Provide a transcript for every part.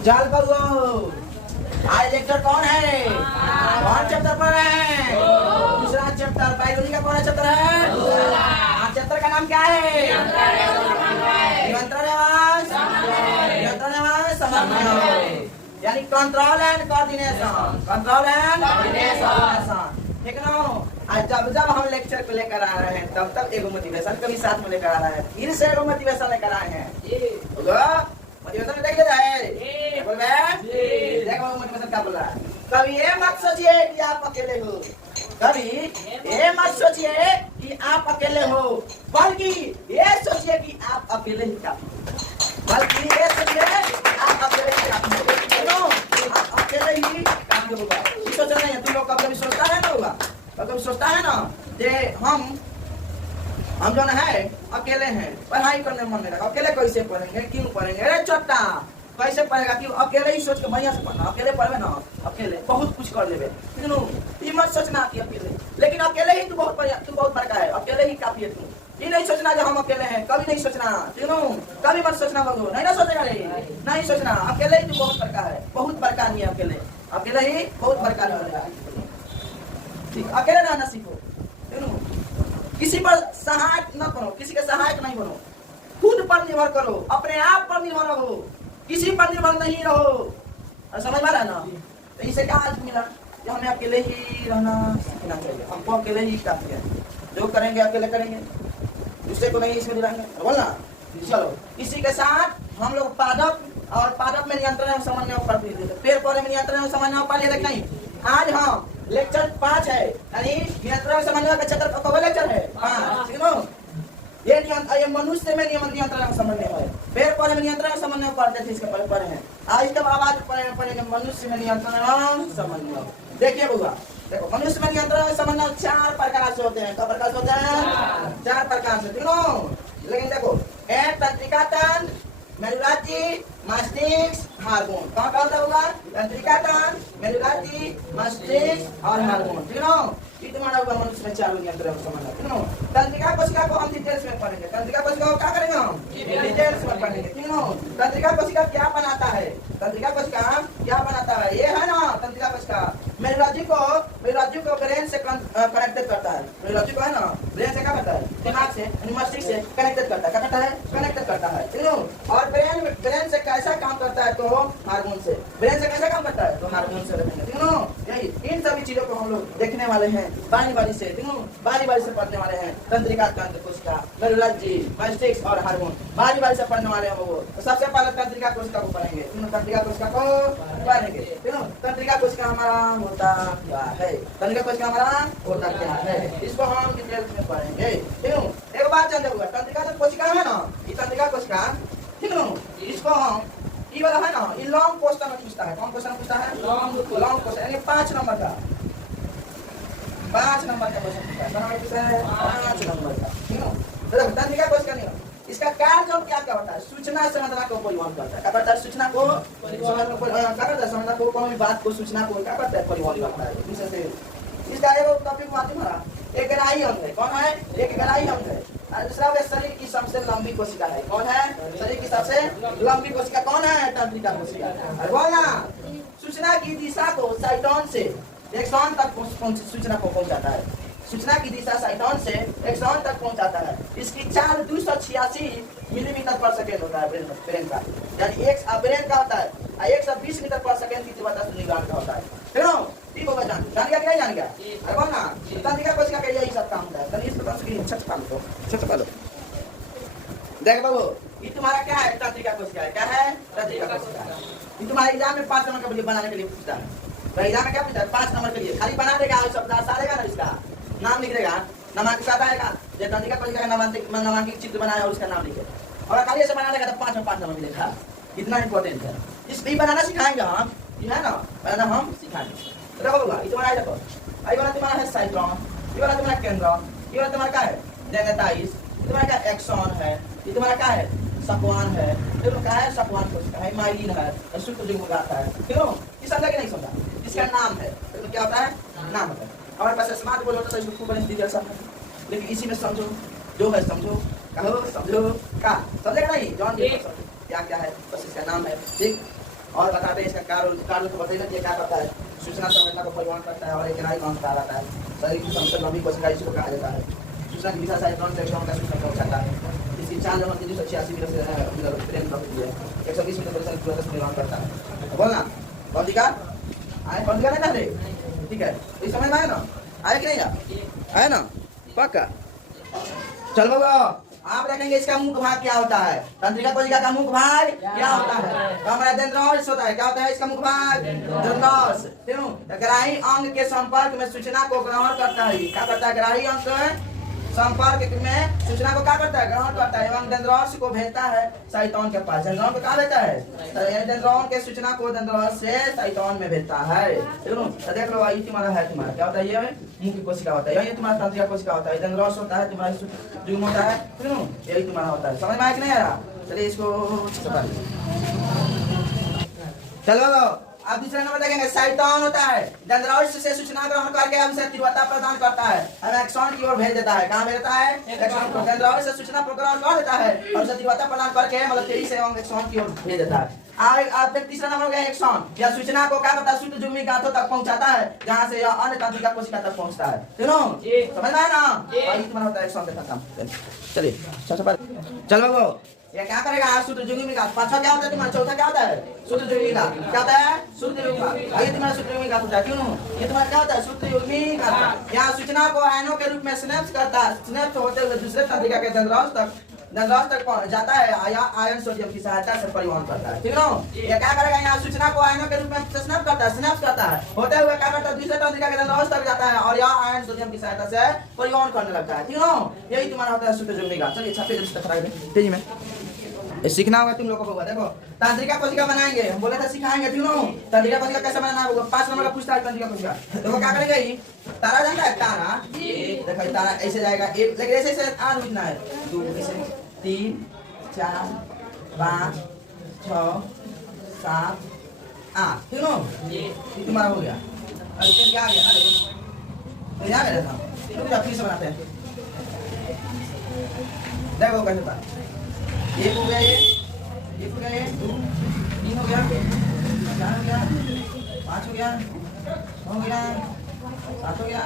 चल बबू, आज लेक्चर कौन है? कौन चैप्टर पढ़ रहे हैं? दूसरा चैप्टर बायोलॉजी का कौन सा चैप्टर है? चैप्टर का नाम क्या है? नियंत्रण एवं समन्वय, यानी control and coordination. Control and coordination, ठीक है ना? आज जब जब हम लेक्चर को लेकर आ रहे हैं तब तब एगो मोटिवेशन कभी साथ में लेकर आ रहे हैं, फिर से एगो मोटिवेशन लेकर आए हैं। मोटिवेशन देख लेता है, बोल रहे देखो मोटिवेशन क्या बोल रहा है। कभी ये मत सोचिए कि आप अकेले हो, कभी ये मत सोचिए कि आप अकेले हो, बल्कि ये सोचिए कि आप अकेले ही काफी, बल्कि ये सोचिए आप अकेले ही काफी हो, आप अकेले ही काफी होगा। ये सोच रहे हैं तुम लोग, कभी सोचता है ना होगा, कभी सोचता है ना कि हम जो है अकेले हैं, पढ़ाई करने मन नहीं लगा, अकेले कैसे पढ़ेंगे, क्यों पढ़ेंगे? अरे चट्टा कैसे पढ़ेगा? क्यों अकेले ही सोच के बढ़िया से पढ़ना, अकेले पढ़े ना, अकेले बहुत कुछ कर लेवे। ये मत सोचना कि अकेले, लेकिन अकेले ही तू बहुत बड़का है, अकेले ही काफी है। तू ये नहीं सोचना जो हम अकेले हैं, कभी नहीं सोचना, कभी मत सोचना बगो, नहीं ना सोचेगा रे, नहीं सोचना। अकेले ही तू बहुत बड़का है, बहुत बड़का नहीं है अकेले, अकेले ही बहुत बड़का नहीं। अकेले रहना सीखो, किसी पर सहायक न करो, किसी के सहायक नहीं बनो, खुद पर निर्भर करो, अपने आप पर निर्भर रहो, किसी पर निर्भर नहीं रहो। समझ में रहा ना? तो इसे क्या आज मिला कि हमें अकेले ही रहना सीखना चाहिए, हमको अकेले ही काफी है, जो करेंगे अकेले करेंगे, दूसरे को नहीं इसमें दिलाएंगे, बोलना। चलो इसी के साथ हम लोग पादप और पादप में नियंत्रण एवं समन्वय पढ़ लीजिए, पेड़ पौधे में नियंत्रण एवं समन्वय पढ़ लिया नहीं। आज हम लेक्चर 5 है, यानी नियंत्रण समन्वय का चैप्टर कौन लेक्चर है? 5, ठीक है। ये मनुष्य में नियंत्रण समन्वय है, पेड़ पौधे में नियंत्रण समन्वय पढ़ते थे, इसके पढ़े हैं। आज तब आवाज पढ़ेंगे मनुष्य में नियंत्रण समन्वय। देखिए बुआ, देखो मनुष्य में नियंत्रण समन्वय 4 प्रकार से होते हैं। कब प्रकार से होते हैं? 4 प्रकार से, ठीक है। लेकिन देखो, एक तंत्रिका तंत्र, मेरुराज्य, मस्तिष्क, हार्मोन। कहाँ होता होगा? तंत्रिका तंत्र, मेरुराज्य, मस्तिष्क और हार्मोन, ठीक है। ये तुम्हारा होगा मनुष्य में 4 नियंत्रण समन्वय, ठीक है। तंत्रिका कोशिका को हम डिटेल्स में पढ़ेंगे, तंत्रिका कोशिका को क्या करेंगे हम? डिटेल्स में पढ़ेंगे, ठीक है। तंत्रिका कोशिका क्या बनाता है? तंत्रिका कोशिका क्या बनाता है? ये है ना तंत्रिका कोशिका मेरुराज्य को ब्रेन से कनेक्टेड करता है। मेरुराज्य को है ना ब्रेन से क्या करता है? दिमाग से, मस्तिष्क से कनेक्टेड करता है। क्या करता है? कनेक्टेड करता है, ठीक है। और ब्रेन से कैसा काम करता है? तो हार्मोन से। ब्रेन से कैसा काम करता है? तो हार्मोन से, ठीक है। यही इन सभी चीजों को हम लोग देखने वाले हैं बारी से, ठीक है। बारी से पढ़ने वाले हैं। तंत्रिका तंत्र कोशिका, मेरुराज्य, मस्तिष्क और हार्मोन बारी से पढ़ने वाले हैं वो। तो सबसे पहले तंत्रिका कोशिका को पढ़ेंगे, तंत्रिका कोशिका को पढ़ेंगे, ठीक है। तंत्रिका कोशिका हमारा होता क्या है? तंत्रिका कोशिका हमारा होता क्या है? इसको हम डिटेल्स में पढ़ेंगे, ठीक है। एक बात जान जाओगे, तंत्रिका जो कोशिका है ना, ये तंत्रिका कोशिका, ठीक है, इसको हम ये वाला है ना, ये लॉन्ग क्वेश्चन में पूछता है। कौन क्वेश्चन पूछता है? लॉन्ग क्वेश्चन, यानी 5 नंबर का, 5 नंबर का क्वेश्चन पूछता है, 5 नंबर का, ठीक है। तो तंत्रिका कोशिका नहीं, इसका कार्य क्या क्या होता है? सूचना संरचना को परिवहन करता है। क्या करता है? सूचना को समझना को, कोई बात को, सूचना को क्या करता है? परिवहन करता है। इसका एक टॉपिक मालूम है, एक ग्राही अंग है। कौन है? एक ग्राही अंग है। दूसरा शरीर की सबसे लंबी कोशिका है। कौन है? शरीर की सबसे लंबी कोशिका कौन है? तंत्रिका कोशिका। बोलना। सूचना की दिशा को साइटोन से एक्सॉन तक सूचना को पहुंचाता है। सूचना की दिशा साइटोन से एक्सॉन तक पहुंचाता है। इसकी चाल 286 मिलीमीटर पर सेकेंड होता है ब्रेन का, यानी एक ब्रेन का होता है 120 मीटर पर सेकेंड की तीव्रता से न्यूरॉन का होता है, ठीक है। ठीक होगा, जान गया कि नहीं जान गया? अरे बोल ना, तंत्रिका कोशिका का यही सब काम होता है। तभी इस प्रकार से छत पालो देख बाबू, ये तुम्हारा क्या है? तंत्रिका कोशिका है। क्या है? तंत्रिका कोशिका। ये तुम्हारे एग्जाम में 5 नंबर का वीडियो बनाने के लिए पूछता है। तो एग्जाम में क्या पूछता है? 5 नंबर के लिए खाली बना देगा, शब्द आएगा ना, इसका नाम लिख देगा, नामांकित साथ आएगा। जो तंत्रिका कोशिका का नामांकित चित्र बनाया और उसका नाम लिखे, और खाली ऐसे बना देगा तो 5 में 5 नंबर मिलेगा। इतना इंपॉर्टेंट है। इसलिए बनाना सिखाएंगे हम, ये है ना, बनाना हम सिखाएंगे। देखो बाबा, ये तुम्हारा देखो, ये वाला तुम्हारा है साइटोन, ये वाला तुम्हारा केंद्रन, ये वाला तुम्हारा क्या है? डेनेटाइस, ये तुम्हारा क्या? एक्सॉन है, ये तुम्हारा क्या है? सपवान है, ये क्या है? सपवान कोशिका है, माइलिन है, शुक्र जो आता है, ठीक है। ये समझा कि नहीं समझा? इसका नाम है, तो क्या होता है? नाम होता है। हमारे पास स्मार्ट बोर्ड होता है, इसको खूब डिटेल सब है, लेकिन इसी में समझो जो है, समझो कहो, समझो का समझेगा नहीं, जॉन क्या क्या है, बस इसका नाम है, ठीक। और बताते हैं इसका कार्य तो बताइए कि क्या करता है। सूचना संवेदना को परिवहन करता है और एक किनारी कौन सा रहता है। शरीर की सबसे लंबी कोशिका इसको कहा जाता है। सूचना की दिशा से इलेक्ट्रॉन से इलेक्ट्रॉन का सूचना पहुंचाता है। इसकी 4 नंबर 386 मीटर से 120 मीटर पर परिवहन करता है। बोलना कौन दिखा आए, कौन दिखा नहीं था। ठीक है, इस समझ में आया ना, आया कि नहीं आया ना, पक्का। चलो आप देखेंगे इसका मुख्य भाग क्या होता है। तंत्रिका कोशिका का मुख्य भाग क्या होता है, तो हमारा डेंड्राइट्स होता है। क्या होता है इसका मुख्य भाग, डेंड्राइट्स। क्यों, ग्राही अंग के संपर्क में सूचना को ग्रहण करता है। क्या करता है, ग्राही अंग संपर्क में सूचना को क्या करता है, ग्रहण करता है एवं डेंड्राइट्स को भेजता है साइटोन के पास। डेंड्राइट को कहाँ भेजता है, डेंड्राइट के सूचना को डेंड्राइट से साइटोन में भेजता है। तो देख लो, ये तुम्हारा है, तुम्हारा क्या होता है, ये मुख्य कोशिका होता है, ये तुम्हारा तंत्रिका कोशिका होता है, डेंड्राइट होता है, तुम्हारा जुग्म होता है, यही तुम्हारा होता है। समझ में आया कि नहीं आया। चलिए इसको चलो अब दूसरा नंबर देखेंगे, साइटोन होता है। डेंड्राइट से सूचना ग्रहण करके हमसे तीव्रता प्रदान करता है, हमें एक्सॉन की ओर भेज देता है। कहाँ भेजता है, एक्सॉन को। डेंड्राइट से सूचना ग्रहण कर देता है और उसे तीव्रता प्रदान करके मतलब तेजी से एक्सॉन की ओर भेज देता है। अब तीसरा नंबर हो गया एक्सॉन, या सूचना को क्या करता है, सूत्र जुग्मी गांठों तक पहुंचाता है, जहां से यह अन्य तंत्रिका कोशिका तक पहुंचता है। समझ में आया ना, वही तुम्हारा होता है एक्सॉन का काम। चलिए चलो ये क्या करेगा, सूत्र जुग्मी गांठ। पांचवा क्या होता है तुम्हारा, चौथा क्या होता है, सूत्र जुग्मी गांठ। क्या होता है, सूत्र जुग्मी गांठ। ये तुम्हारा सूत्र जुग्मी गांठ होता है। क्यों, ये तुम्हारा क्या होता है, सूत्र जुग्मी गांठ। यहाँ सूचना को आयनों के रूप में स्नैप्स करता है, स्नैप्स होते हुए दूसरे तंत्रिका के डेंड्राइट तक जाता है, आयन सोडियम की सहायता से परिवहन करता है। ठीक है, ये क्या करेगा, यहाँ सूचना को आयनों के रूप में स्नैप करता है, होते हुए क्या करता है, दूसरे तंत्रिका के डेंड्राइट तक जाता है और यह आयन सोडियम की सहायता से परिवहन करने लगता है। ठीक है, यही तुम्हारा होता है सूत्र जुग्मी गांठ। चलिए तेजी में सीखना होगा तुम लोगों को। देखो तंत्रिका कोशिका बनाएंगे, हम बोले थे सिखाएंगे। क्यों ना, तंत्रिका कोशिका कैसे बनाना होगा, 5 नंबर का पूछता है तंत्रिका कोशिका। देखो क्या करेंगे, तारा जानता है, तारा देखो तारा ऐसे जाएगा, एक लेकिन ऐसे ऐसे आठ उठना है, 2 3 4 5 6 7 8। ठीक है, ये तुम्हारा हो गया। अब क्या आ गया, तो यहाँ गया था, फिर से बनाते हैं। देखो कैसे था, एक हो गया, ये हो गया, ये 2 3 हो गया, 4 हो गया, 5 हो गया, 6 हो गया, 7 हो गया,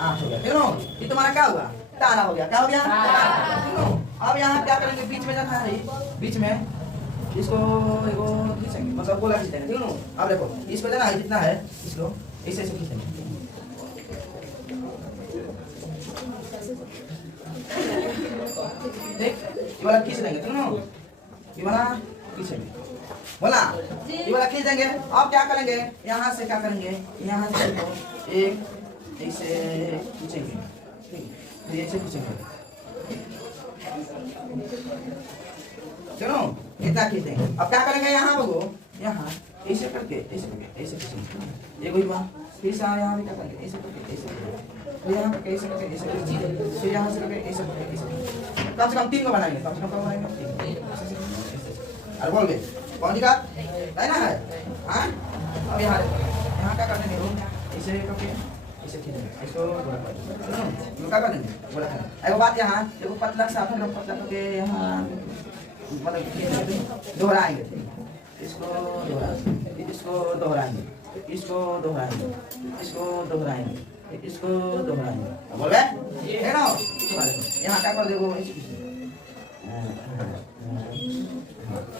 8 हो गया। ठीक है, ये तुम्हारा क्या हुआ, तारा हो गया। क्या हो गया, तारा। अब यहाँ क्या करेंगे, बीच में जाना है, बीच में इसको खींचेंगे, मतलब गोला खींचेंगे। ठीक है, अब देखो इसको देना है, जितना है इसको ऐसे ऐसे खींचेंगे। देख ये वाला खींच लेंगे, ठीक है, ये वाला खींचेंगे, बोला ये वाला खींच देंगे। अब क्या करेंगे, यहाँ से क्या करेंगे, यहाँ से एक ऐसे खींचेंगे, फिर ऐसे खींचेंगे। चलो इतना खींच देंगे। अब क्या करेंगे, यहाँ बगो, यहाँ ऐसे करके ऐसे खींचेंगे, ये कोई बात। फिर से यहाँ भी क्या करेंगे, ऐसे करके ऐसे, फिर यहाँ करके ऐसे करके ऐसे, फिर यहाँ से करके ऐसे करके ऐसे। कम से कम 3 को बनाएंगे, कम से कम बनाएंगे। अरे बोल गए कौन जी का है ना है। हाँ अब यहाँ क्या कर देंगे, ऐसे करके ऐसे खींचेंगे, इसको क्या कर देंगे, बोला है। एक बात, यहाँ देखो पतला सा पतला करके यहाँ मतलब दोहराएंगे, इसको दोहराएंगे, इसको दोहराएंगे, इसको दोहराएंगे, इसको दोहराएंगे, इसको दोहराएंगे। बोल गए है ना। यहाँ क्या कर देखो,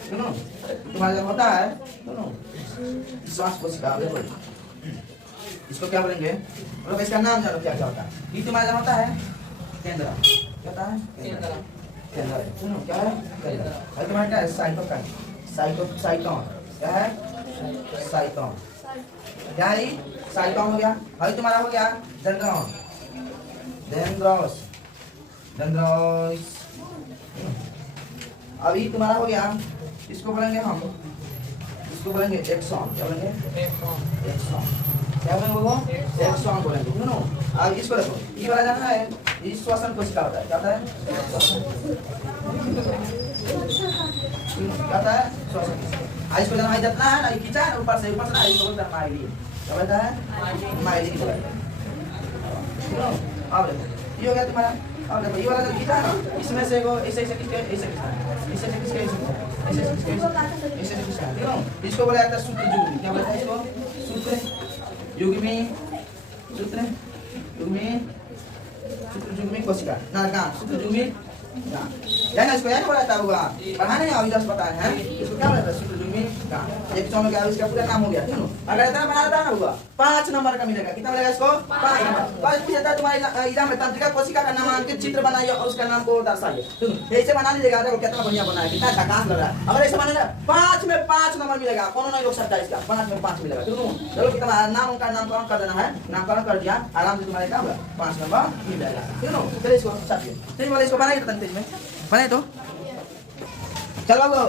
सुनो तुम्हारा जब होता है, सुनो श्वास कोशिका, देखो इसको क्या बोलेंगे, मतलब इसका नाम जानो क्या क्या होता है। ये तुम्हारा जब होता है केंद्र, क्या होता है केंद्र। सुनो क्या है केंद्र, तुम्हारा क्या है, साइटोन। क्या है, साइटोन। क्या है, साइटोन हो गया। अभी तुम्हारा हो गया डेंड्राइट्स। अभी तुम्हारा हो गया, इसको बोलेंगे हम, इसको बोलेंगे एक्सॉन। क्या बोलेंगे, एक्सॉन। क्या बोलेंगे वो, एक्सॉन बोलेंगे। सुनो अब इसको देखो, ये वाला जाना है, ये श्वसन कोशिका होता है। क्या होता है, क्या होता है, श्वसन। इसको जाना है, जितना है ना ये खींचा है ना ऊपर से ना, इसको बोलते हैं माइलिन। क्या बोलता है, माइलिन बोलता है। अब ये हो गया तुम्हारा और देखो ये वाला जो खींचा ना, इसमें से वो ऐसे ऐसे किसके ऐसे खींचा, ऐसे ऐसे किसके ऐसे ऐसे ऐसे खींचा, ठीक है। इसको बोला जाता है सूत्र युग्मी। क्या बोलता है इसको? सूत्र युग्मी, सूत्र युग्मी, सूत्र युग्मी कोशिका ना का सूत्र युग्मी का। यानी इसको यानी बोला जाता होगा, पढ़ाने में अभी 10 पता है। इसको क्या बोलता है? सूत्र युग्मी का। एक चौनो का इसका पूरा नाम हो गया, ठीक है। अगर इतना बना देता ना होगा 5 नंबर का मिलेगा। कितना मिलेगा इसको? 5 नंबर। बस पूछता है तुम्हारे एग्जाम में तंत्रिका कोशिका का नामांकित चित्र बनाइए और उसका नाम को दर्शाइए। तुम ऐसे बना लीजिएगा, देखो कितना बढ़िया बना है, कितना झकास लग रहा है। अगर ऐसे बना 5 में 5 नंबर मिलेगा, कौन नहीं रोक सकता इसका। 5 में 5 मिलेगा, ठीक है। चलो कितना नाम का नामकरण कर देना है, नामकरण कर दिया, आराम से तुम्हारे क्या होगा 5 नंबर मिल जाएगा, ठीक है। चलिए इसको साथियों, चलिए वाले इसको बनाइए तंत्र में बनाए तो चलो वो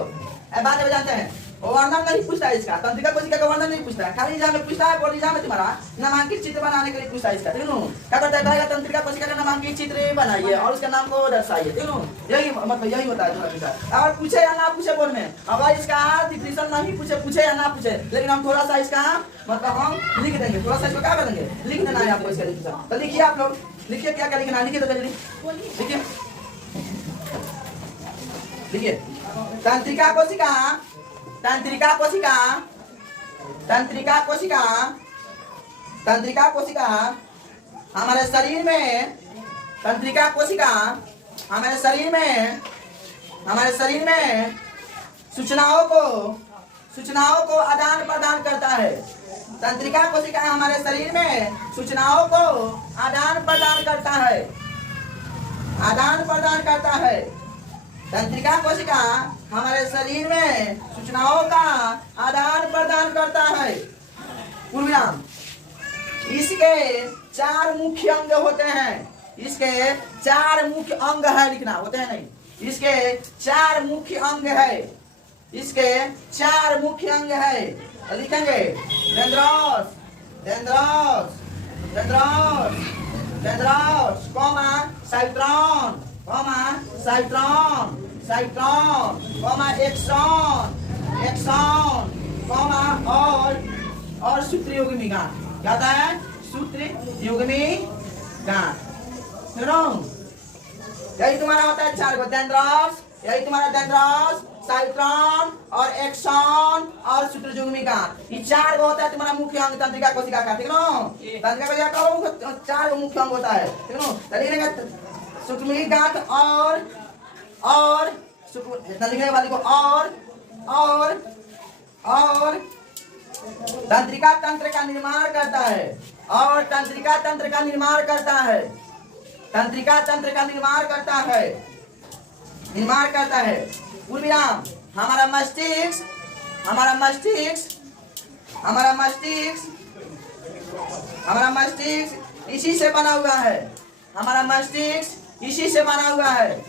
बात जानते हैं। वर्णन नहीं पूछता है इसका, तंत्रिका कोशिका का वर्णन नहीं पूछता है, खाली एग्जाम में पूछता है। बोर्ड एग्जाम में तुम्हारा नामांकित चित्र बनाने के लिए पूछता है इसका, ठीक है। क्या करता है? कहेगा तंत्रिका कोशिका का नामांकित चित्र बनाइए और उसका नाम को दर्शाइए, ठीक है। यही मतलब यही होता है तुम्हारा। अगर पूछे या ना पूछे बोर्ड में, अगर इसका डिफिनेशन नहीं पूछे या ना पूछे, लेकिन हम थोड़ा सा इसका मतलब हम लिख देंगे, थोड़ा सा इसको क्या कर देंगे, लिख देना है आपको इसका डिफिनेशन। तो लिखिए आप लोग, लिखिए क्या क्या लिखना, लिखिए तो जल्दी लिखिए, लिखिए। तंत्रिका कोशिका, तंत्रिका कोशिका, तंत्रिका कोशिका, तंत्रिका कोशिका हमारे शरीर में, तंत्रिका कोशिका हमारे शरीर में, हमारे शरीर में सूचनाओं को आदान प्रदान करता है। तंत्रिका कोशिका हमारे शरीर में सूचनाओं को आदान प्रदान करता है, आदान प्रदान करता है। तंत्रिका कोशिका हमारे शरीर में सूचनाओं का आदान प्रदान करता है। पूर्वविराम। इसके 4 मुख्य अंग होते हैं, इसके 4 मुख्य अंग है, लिखना होते हैं नहीं, इसके 4 मुख्य अंग है, इसके 4 मुख्य अंग है। लिखेंगे डेंड्रस, डेंड्रस, डेंड्रस, डेंड्रस, comma Scitron, Scitron, Scitron, axon, axon, और सूत्र युग्मी गांठ। क्या होता है? सूत्र युग्मी गांठ, सुनो। यही तुम्हारा होता है 4 डेंड्रस, यही तुम्हारा डेंड्रस, साइट्रॉन और एक्सॉन और सूत्र युग्मी गांठ। ये 4 गो होता है तुम्हारा मुख्य अंग तंत्रिका कोशिका का, ठीक है। तंत्रिका कोशिका का 4 मुख्य अंग होता है, ठीक है। सूक्ष्मी गांठ और लिखने वाले को और तंत्रिका तंत्र का निर्माण करता है, और तंत्रिका तंत्र का निर्माण करता है, तंत्रिका तंत्र का निर्माण करता है, निर्माण करता है। पूर्वविराम। हमारा मस्तिष्क, हमारा मस्तिष्क, हमारा मस्तिष्क, हमारा मस्तिष्क इसी से बना हुआ है, हमारा मस्तिष्क इसी से बना हुआ है,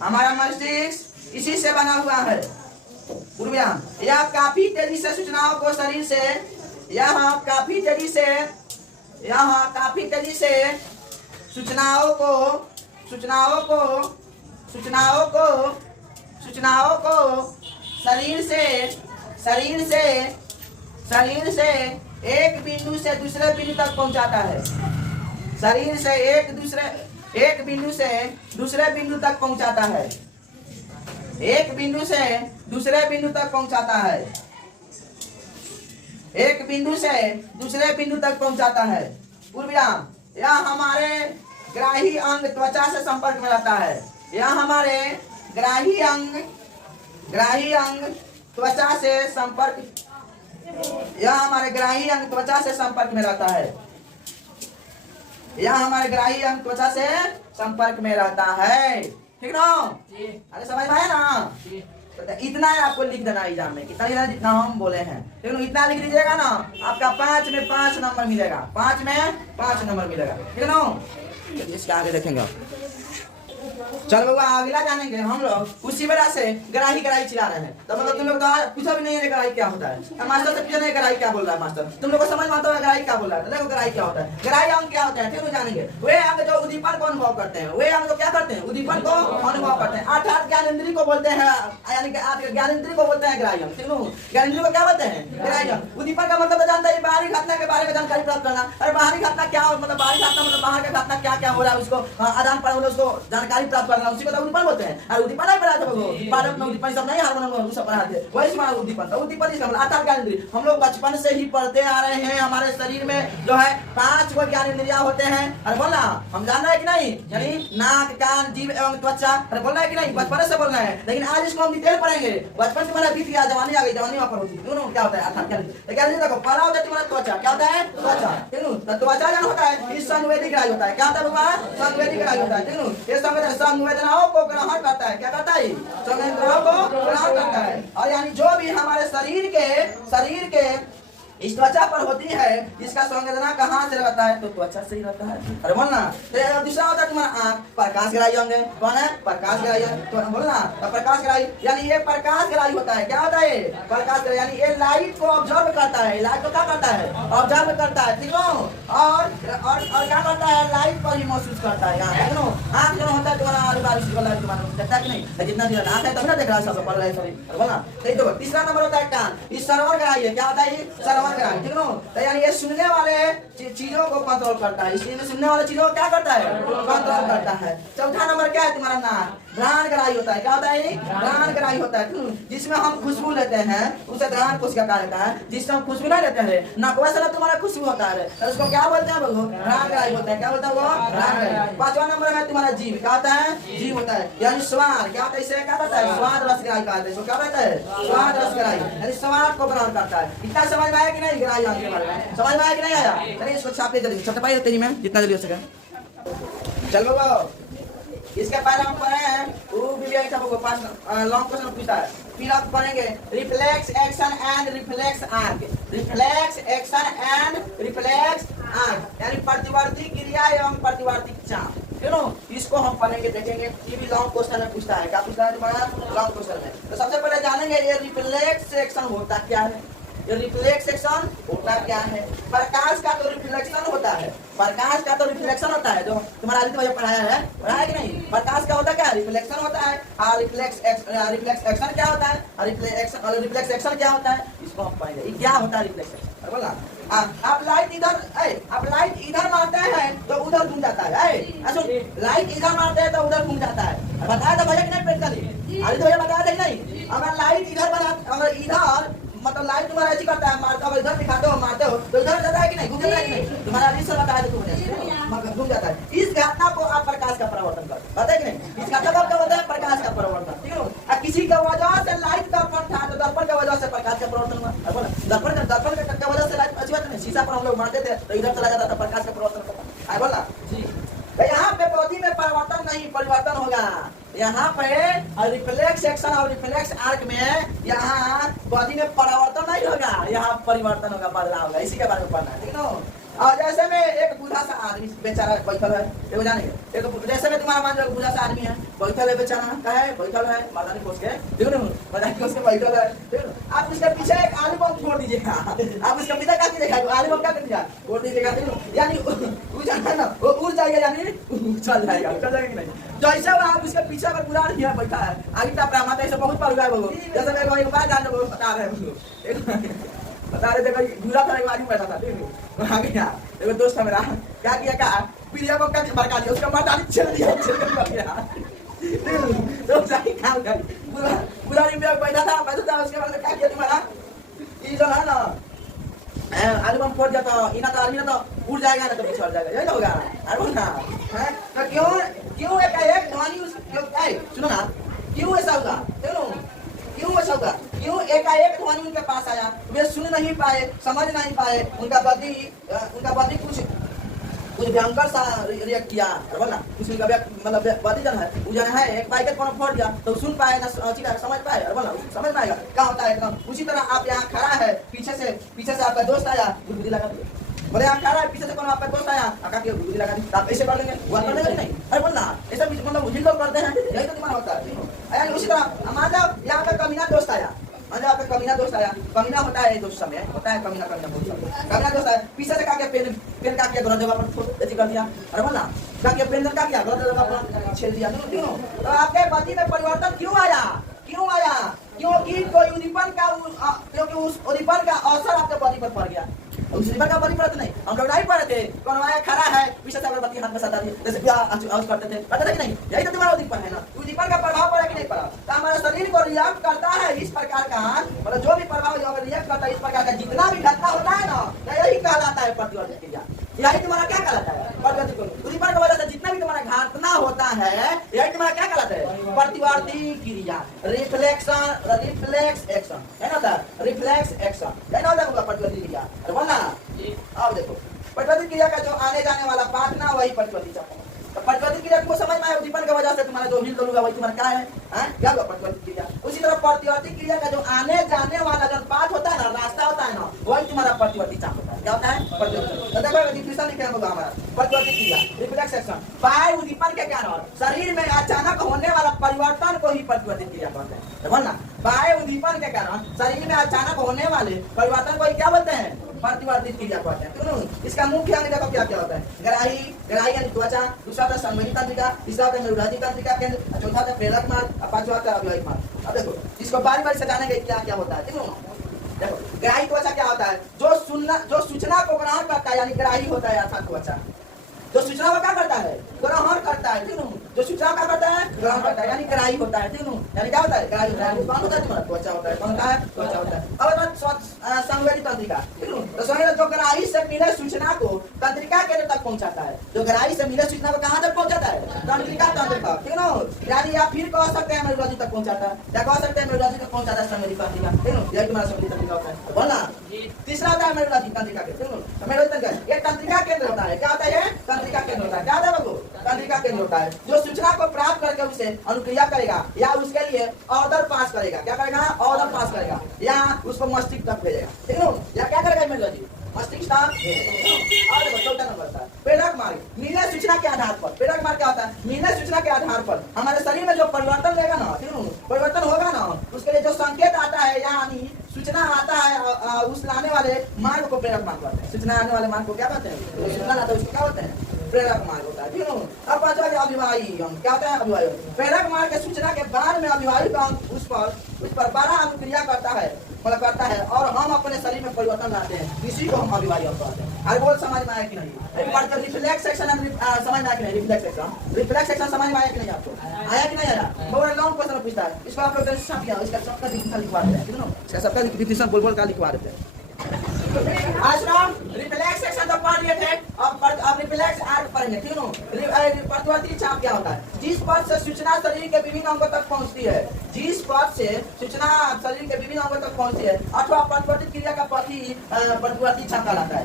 हमारा मस्तिष्क इसी से बना हुआ है। पूर्वविराम। यह काफी तेजी से सूचनाओं को शरीर से, यह काफी तेजी से, यह काफी तेजी से सूचनाओं को, सूचनाओं को, सूचनाओं को, सूचनाओं को शरीर से, शरीर से, शरीर से एक बिंदु से दूसरे बिंदु तक पहुंचाता है। शरीर से एक बिंदु से दूसरे बिंदु तक पहुंचाता है, एक बिंदु से दूसरे बिंदु तक पहुंचाता है, एक बिंदु से दूसरे बिंदु तक पहुंचाता है। पूर्वविराम। यह हमारे ग्राही अंग त्वचा से संपर्क में रहता है, यह हमारे ग्राही अंग त्वचा से संपर्क, यह हमारे ग्राही अंग त्वचा से संपर्क में रहता है, यह हमारे ग्राही अंग त्वचा से संपर्क में रहता है, ठीक ना। अरे समझ में आया ना? तो इतना आपको लिख देना एग्जाम में, कितना लिखना जितना हम बोले हैं, लेकिन इतना लिख लीजिएगा ना, आपका 5 में 5 नंबर मिलेगा, 5 में 5 नंबर मिलेगा, ठीक है ना। इसके आगे देखेंगे। चल बाबा अगला जानेंगे हम लोग उसी वजह से गराही गराही चिल्ला रहे हैं। तो मतलब तुम लोग तो पूछा भी नहीं है गराही क्या होता है। मास्टर से पूछा नहीं गराही क्या बोल रहा है मास्टर, तुम लोग को समझ में आता है गराही क्या बोल रहा है। देखो गराही क्या होता है, गराही अंग क्या होता है फिर जानेंगे। वे अंग जो उद्दीपन को अनुभव करते हैं, वे अंग क्या करते हैं, उद्दीपन को अनुभव करते हैं। अर्थात ज्ञानेंद्रिय को बोलते हैं, यानी कि ज्ञानेंद्रिय को बोलते हैं ग्राह्य अंग। ठीक है, ज्ञानेंद्रिय को क्या बोलते हैं, ग्राह्य अंग। उद्दीपन का मतलब तो जानता है बाहरी घटना के बारे में जानकारी प्राप्त करना। अरे बाहरी घटना क्या हो, मतलब बाहरी घटना मतलब बाहर का घटना क्या क्या हो रहा है उसको आदान प्रदान, उसको जानकारी प्राप्त करना, उसी को तो उद्दीपन बोलते हैं। और उद्दीपन नहीं पढ़ाते वो भारत में, उद्दीपन सब नहीं हार्मोनियम सब पढ़ाते, वही हमारा उद्दीपन। तो उद्दीपन इसका मतलब अर्थात ज्ञानेंद्रिय। हम लोग बचपन से ही पढ़ते आ रहे हैं, हमारे शरीर में जो है 5 गो ज्ञानेंद्रिया होते हैं। अरे बोलना हम जान रहे हैं कि नहीं, यानी नाक कान जीभ एवं त्वचा। अरे बोलना है कि नहीं, बचपन से बोलना है। लेकिन आज इसको हम डिटेल पढ़ेंगे। बचपन से मैंने बीत गया, जवानी आ गई, जवानी वहां पर होती है। क्या होता है अर्थात ज्ञानेंद्रिय। देखो पहला होता है तुम्हारा त्वचा, क्या होता है त्वचा। ठीक है, तो त्वचा जान होता है इस संवेदी ग्राह्य होता है। क्या होता है बाबा, संवेदी ग्राह्य होता है। ठीक है, ये संवेदनाओं को ग्रहण करता है। क्या करता है, संवेदनाओं को ग्रहण करता है। और यानी जो भी हमारे शरीर के इस त्वचा पर होती है, इसका संवेदना कहाँ से रहता है, तो त्वचा से ही रहता है। अरे बोलना। तो दूसरा होता है तुम्हारा आँख, प्रकाश ग्राही अंग है। कौन है, प्रकाश ग्राही अंग। तो बोलना तो प्रकाश ग्राही, यानी ये प्रकाश ग्राही होता है। क्या होता है, प्रकाश ग्राही, यानी ये लाइट को ऑब्जर्व करता है। लाइट को क्या करता है, ऑब्जर्व करता है। ठीक है, और क्या करता है, लाइट पर ही महसूस करता है। आँख जो होता है तुम्हारा बारिश को लाइट तुम्हारा देखता है कि नहीं, जितना दिन आँख है तभी ना देख रहा है, सब पढ़ रहा है सभी। बोलना। तो तीसरा नंबर होता है कान, इस श्रवण ग्राही है। क्या होता है, श्रवण ग्राही। ठीक है, तो यानी ये सुनने वाले चीजों को कंट्रोल करता है। इसलिए सुनने वाले चीजों को क्या करता है, कंट्रोल करता है। चौथा नंबर क्या है तुम्हारा नाक, घ्राण ग्राही होता है। क्या होता है, घ्राण ग्राही होता है, जिसमें हम खुशबू लेते हैं, उसे घ्राण कोशिका कहा जाता है। जिससे हम खुशबू नहीं लेते हैं, नकवा से तुम्हारा खुशबू होता है, तो उसको क्या बोलते हैं, घ्राण ग्राही होता है। क्या बोलता है वो, घ्राण ग्राही। पांचवा नंबर में तुम्हारा जीभ। क्या होता है, जीभ होता है, यानी स्वाद। क्या होता है, इसे क्या कहता है, स्वाद रस ग्राही कहते हैं। क्या कहता है, स्वाद रस ग्राही, यानी स्वाद को ग्रहण करता है। इतना समझ में आया कि नहीं, ग्राही अंग के बारे में समझ में आया कि नहीं आया। चलिए इसको छापे जल्दी, छपा पाइए तेजी में जितना जल्दी हो सके। चलो बाबा, इसके पहले हम पढ़े हैं वो भी एक सबको पास लॉन्ग क्वेश्चन पूछता है। फिर आप पढ़ेंगे reflex action and reflex arc. Reflex action and reflex arc, यानी प्रतिवर्ती क्रिया एवं प्रतिवर्ती चाप। यू नो, इसको हम पढ़ेंगे, देखेंगे। ये भी लॉन्ग क्वेश्चन में पूछता है। क्या पूछता है तुम्हारा, लॉन्ग क्वेश्चन में। तो सबसे पहले जानेंगे ये रिफ्लेक्स एक्शन होता क्या है। ये रिफ्लेक्स एक्शन होता क्या है। प्रकाश का तो रिफ्लेक्शन होता है, प्रकाश का तो रिफ्लेक्शन होता है, जो तुम्हारा आदित्य भैया पढ़ाया कि नहीं। प्रकाश का होता क्या है, रिफ्लेक्शन होता है। और रिफ्लेक्स एक्शन क्या होता है, रिफ्लेक्स एक्शन क्या होता है, इसको हम पढ़ेंगे। क्या होता है रिफ्लेक्स एक्शन, बोला। आप लाइट इधर मारते हैं तो उधर घूम जाता है। लाइट इधर मारते हैं तो उधर घूम जाता है। बताया था भैया कि नहीं, प्रैक्टिकली आदित्य भैया बताया था कि नहीं। अगर लाइट इधर अगर इधर मतलब लाइट तुम्हारा ऐसी करता है, मारता हो इधर दिखाते हो, मारते हो तो इधर जाता है कि नहीं, घूम जाता है कि नहीं। तुम्हारा आदित्य बताया था घूम जाता है। इस घटना को आप प्रकाश का परिवर्तन करते, पता है कि नहीं। इस घटना का होता है प्रकाश का परिवर्तन। ठीक है, किसी का वजह से लाइट दर्पण था, तो दर्पण की वजह से प्रकाश का परिवर्तन हुआ। दर्पण की वजह से लाइट अच्छी बात नहीं, शीशा पर हम लोग मारते थे तो इधर चला जाता था, प्रकाश का परिवर्तन होता। बोला जी, यहाँ पे बॉडी में परिवर्तन नहीं, परिवर्तन होगा यहाँ पे। रिफ्लेक्स एक्शन और रिफ्लेक्स आर्क में यहाँ बॉडी में परिवर्तन नहीं होगा, यहाँ परिवर्तन होगा, बदलाव होगा। इसी के बारे में पढ़ना है, ठीक है। और जैसे में एक बूढ़ा सा आदमी बेचारा बैठल है, देखो जानेंगे। एक जैसे में तुम्हारा मान लो बूढ़ा सा आदमी है, बैठल है बेचारा, क्या है, बैठल है मदानी खोज के, देखो ना मदानी खोज के बैठल है। देखो आप उसके पीछे एक आलू बम छोड़ दीजिएगा, आप उसके पीछे क्या कीजिएगा, आलू बम क्या कर दीजिएगा, छोड़ दीजिएगा। यानी वो जाना ना, वो उड़ जाएगा, यानी चल जाएगा कि नहीं। जैसे वो आप उसके पीछे अगर बुरा नहीं बैठा है, आगे टाप रहा है, ऐसे बहुत पड़ गया है वो। जैसे मैं एक बार जान बता रहे हैं, बता रहे थे भाई, दूसरा था एक आदमी बैठा था, देखो आ गया देखो दोस्त है मेरा, क्या किया, क्या पीलिया को क्या भड़का दिया, उसका मर्दानी छेड़ दिया, तो सही काम कर। पूरा रिव्यू बैठा था, उसके बाद क्या किया तुम्हारा, ये जो है ना आलू बम फोड़ जाता, इना तो आदमी ना तो उड़ जाएगा ना, तो पीछे हट जाएगा, यही होगा। अरे ना तो क्यों एक ध्वनि सुनो ना, क्यों ऐसा होगा, क्यों ऐसा होगा, क्यों एकाएक ध्वनि उनके पास आया, वे सुन नहीं पाए, समझ नहीं पाए, उनका बॉडी कुछ भयंकर सा रिएक्ट किया, बोला कुछ उनका मतलब बॉडी जन है, वो जन है एक पैकेट को फोड़ दिया, तो सुन पाए ना समझ पाए, बोला समझ पाएगा क्या होता है एकदम। उसी तरह आप यहाँ खड़ा है, पीछे से आपका दोस्त आया, बुद्धि लगा दिया, बोले यहाँ खा रहा है, पीछे से कौन आपका दोस्त आया, आका के गुदी लगा दी, आप ऐसे कर लेंगे, वो कर लेंगे नहीं? अरे बोलना, ऐसा मतलब मुझे लोग करते हैं, यही तो दिमाग होता है। यानी उसी तरह मान जाओ यहाँ पे कमीना दोस्त आया, मान जाओ आपका कमीना दोस्त आया, कमीना होता है दोस्त समय, होता है कमीना कमीना बहुत समय, कमीना दोस्त आया, पीछे से काके पेन काके गलत जगह पर फोटो ऐसे कर दिया, अरे बोलना काके पेन का क्या गलत जगह पर छेड़ दिया, क्यों? तो आपके पति में परिवर्तन क्यों आया? क्यों आया? क्योंकि कोई उद्दीपन का क्योंकि उस उद्दीपन का असर आपके पति पर पड़ गया। उस उद्दीपन का पति पड़ता नहीं, हम लोग नहीं पढ़े थे, कौन आया खड़ा है पीछे से अगरबत्ती हाथ में सटा दी, जैसे आवाज करते थे, पता था कि नहीं? यही तो तुम्हारा उद्दीपन है ना। उद्दीपन का प्रभाव पड़ा कि नहीं पड़ा? तो हमारे शरीर को रिएक्ट करता है इस प्रकार का, मतलब जो भी प्रभाव अगर रिएक्ट करता है इस प्रकार का, जितना भी घटना होता है ना, यही कहलाता है प्रतिवर्ती क्रिया। यही तुम्हारा क्या कहलाता है? प्रतिवर्ती क्रिया। उद्दीपन की वजह से जितना भी तुम्हारा घटना होता है, यही तुम्हारा क्या कहलाता है? प्रतिवर्ती क्रिया। रिफ्लेक्शन, रिफ्लेक्स एक्शन है ना सर, रिफ्लेक्स एक्शन है ना होगा प्रतिवर्ती क्रिया। अरे बोलना अब देखो प्रतिवर्ती क्रिया का जो आने जाने वाला पार्ट ना, वही प्रतिवर्ती चक्र। तो प्रतिवर्ती क्रिया तुमको समझ में आया, उद्दीपन की वजह से तुम्हारा जो हिल करूंगा वही तुम्हारा क्या है, क्या होगा प्रतिवर्ती क्रिया। उसी तरह प्रतिवर्ती क्रिया का जो आने जाने वाला जो पार्ट होता है ना, रास्ता होता है ना, वही तुम्हारा प्रतिवर्ती चक्र होता है। क्या होता है? प्रतिवर्ती। तो देखो डिफिनेशन लिखे होगा हमारा प्रतिवर्ती क्रिया, रिफ्लेक्स एक्शन, बाह्य उद्दीपन के कारण शरीर में अचानक होने वाला परिवर्तन को ही प्रतिवर्ती क्रिया कहते हैं। तो बोलना बाह्य उद्दीपन के कारण शरीर में अचानक होने वाले परिवर्तन को ही क्या बोलते हैं? प्रतिवर्ती क्रिया कहते हैं। क्यों? इसका मुख्य अंग देखो क्या क्या होता है? ग्राही, ग्राही यानी त्वचा, दूसरा होता है संवेदी तंत्रिका, तीसरा होता है मेरुराजी तंत्रिका केंद्र, चौथा होता है प्रेरक मार्ग, और पांचवा होता है अभिवाहिक मार्ग। अब देखो इसको बारी बारी से जानेंगे क्या क्या होता है। देखो ग्राही त्वचा क्या होता है? जो सूचना को ग्रहण करता है, यानी ग्राही होता है अर्थात त्वचा, जो सूचना को क्या करता है? ग्रहण करता है। ठीक, जो सूचना क्या करता है? ग्रहण करता है, यानी ग्राही होता है। ठीक, यानी क्या होता है? ग्राही होता है। कौन होता है तुम्हारा? त्वचा होता है। कौन होता है? त्वचा होता है। अब संवेदी तंत्रिका, तो संवेदी जो ग्राही से मिले सूचना को तंत्रिका केंद्र तक पहुंचाता है, जो ग्राही से मिले सूचना को कहां तक पहुंचाता है? तंत्रिका तंत्र तक। ठीक है, यानी या फिर कह सकते हैं मेरुराजी तक पहुंचाता है, या कह सकते हैं मेरुराजी तक पहुंचाता है संवेदी तंत्रिका। ठीक है, यही तुम्हारा संवेदी तंत्रिका होता है। बोलना तीसरा होता है मेरुराजी तंत्रिका केंद्र। मेरुराजी तंत्रिका ये तंत्रिका केंद्र होता है। क्या होता है? तंत्रिका केंद्र होता है। क्या होता है बाबू? तंत्रिका केंद्र होता है, जो सूचना को प्राप्त करके उसे अनुक्रिया करेगा या उसके लिए ऑर्डर पास करेगा। क्या करेगा? ऑर्डर पास करेगा, या उसको मस्तिष्क तक भेजेगा। ठीक है, या क्या करेगा मेरुराजी? मस्तिष्क तक भेजेगा। और देखो चौथा नंबर होता है प्रेरक मार्ग। मिले सूचना के आधार पर, प्रेरक मार्ग क्या होता है? मिले सूचना के आधार पर हमारे शरीर में जो परिवर्तन लेगा ना, परिवर्तन होगा ना, उसके लिए जो संकेत आता है, यानी सूचना आता है, उस लाने वाले मार्ग को प्रेरक मार्ग कहते हैं। सूचना आने वाले मार्ग को क्या कहते हैं? सूचना आता है उसको क्या होते हैं? प्रेरक मार्ग होता है। ठीक है, अब पांचवा अभिवाही अंग। क्या होता है? अभिवाही अंग। प्रेरक मार्ग के सूचना के बाद में अभिवाही अंग उस पर बड़ा अनुक्रिया करता है, मतलब करता है, और हम अपने शरीर में परिवर्तन लाते हैं। इसी को हम अभिवाही अंग कहते हैं। अरे बोल समझ में आया कि नहीं? रिफ्लेक्स सेक्शन समझ में आया कि नहीं? रिफ्लेक्स सेक्शन, रिफ्लेक्स सेक्शन समझ में आया कि नहीं आपको? आया कि नहीं आया? बहुत लॉन्ग क्वेश्चन पूछता है, इसको आप लोग सब किया, इसका सबका डिफिनेशन लिखवा देते हैं। ठीक है ना, इसका सबका डिफिनेशन बोल बोल का लिखवा देते हैं। आश्रम रिफ्लेक्स सेक्शन तो पढ़ लिए थे, अब रिफ्लेक्स आर्ट पढ़ेंगे। ठीक है, प्रतिवर्ती चाप क्या होता है? जिस पद से सूचना शरीर के विभिन्न अंगों तक पहुंचती है, जिस पद से सूचना शरीर के विभिन्न अंगों तक पहुंचती है, अथवा प्रतिवर्ती क्रिया का पति प्रतिवर्ती छाप कहलाता है।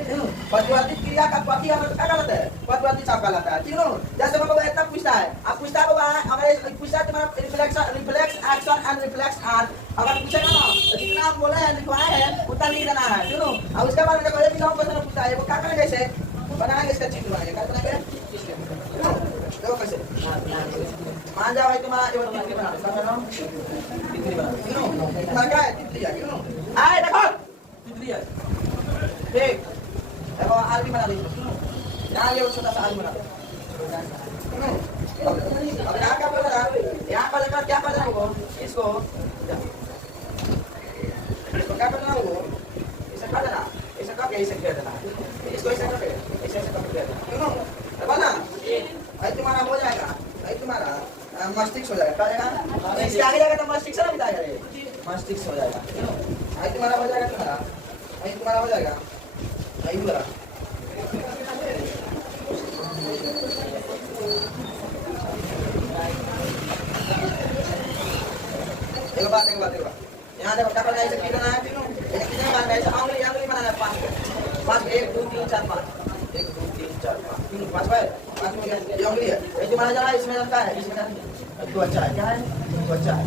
प्रतिवर्ती क्रिया का पति हमें क्या कहलाता है? प्रतिवर्ती छाप कहलाता है। ठीक है, जैसे मतलब इतना पूछता है, आप पूछता होगा अगर पूछता है तुम्हारा reflex action and reflex art, अगर पूछेगा ना तो जितना आप बोले हैं लिखवाए हैं उतना लिख देना है। ठीक है, और उसके बाद में देखो एक लॉन्ग क्वेश्चन पूछता है, वो क्या करेंगे? इसे बनाएंगे, इसका चित्र बनाएंगे। क्या बनाएंगे? देखो कैसे मान जाओ भाई तुम्हारा ये तितली बना दो, तितली बना दो। तुम्हारा क्या है? तितली है। क्यों आए देखो तितली है। ठीक, देखो आदमी बना दीजिए, यहाँ ये छोटा सा आदमी बना दो। अब यहाँ क्या बोल रहा है? यहाँ पर देखो क्या कर रहा है वो, इसको क्या करना है? वो इसे कर देना, इसे करके इसे कर देना, इसको इसे करके इसे करके कर देना। क्यों बोला? भाई तुम्हारा हो जाएगा, भाई तुम्हारा मस्तिष्क हो जाएगा। क्या जाएगा? इसके आगे जाएगा तो मस्तिष्क ना बिताएगा, मस्तिष्क हो जाएगा। भाई तुम्हारा हो जाएगा, तुम्हारा भाई तुम्हारा हो जाएगा, भाई पूरा एक बात यहाँ देखो क्या करना है? इसे कितना है? कितने बार है? आंगली आंगली बनाना है, 5 1 2 3 4 5 1 2 3 4 5 5 भाई 5 में ये आंगली है, ये तुम्हारा जरा इसमें लगता है, इसमें तो अच्छा है। क्या है? तो अच्छा है,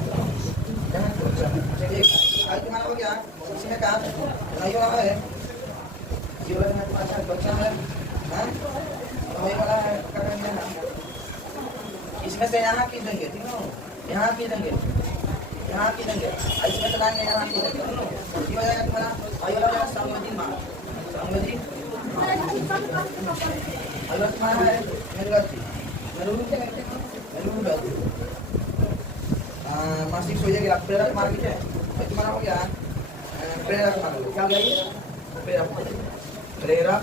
क्या है? तो अच्छा है। ठीक, आज तुम्हारा हो गया। इसमें कहा नहीं हो रहा है, जीवन में अच्छा बच्चा है होने वाला है करेंगे ना। इसमें से यहाँ की देंगे, ठीक है, यहाँ की देंगे, यहाँ की देंगे, इसमें से लाएंगे यहाँ की देंगे, ये हो जाएगा तुम्हारा, और ये हो जाएगा संगति मान, संगति, और तुम्हारा है मेरुगति, मेरुगति, मासिक हो जाएगी, प्रेरक मार्ग है, तुम्हारा हो गया प्रेरक मार्ग, क्या हो गया ये प्रेरक, प्रेरक।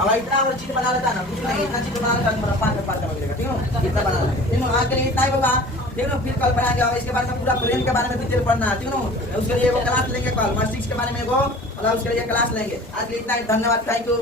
अब इतना और चीज बना लेता ना, कुछ नहीं, इतना चीज बना लेता तुम्हारा 5 में मिलेगा, ठीक है, इतना बना लेते, ठीक है, आज के लिए इतना ही होगा, ठीक है, फिर कल पढ़ाएंगे और इसके बारे में पूरा प्रेम के बारे में डिटेल पढ़ना है, ठीक है, उसके लिए वो क्लास लेंगे कल, मार्क्स 6 के बारे में वो और उसके लिए क्लास लेंगे। आज के लिए इतना ही, धन्यवाद, थैंक यू।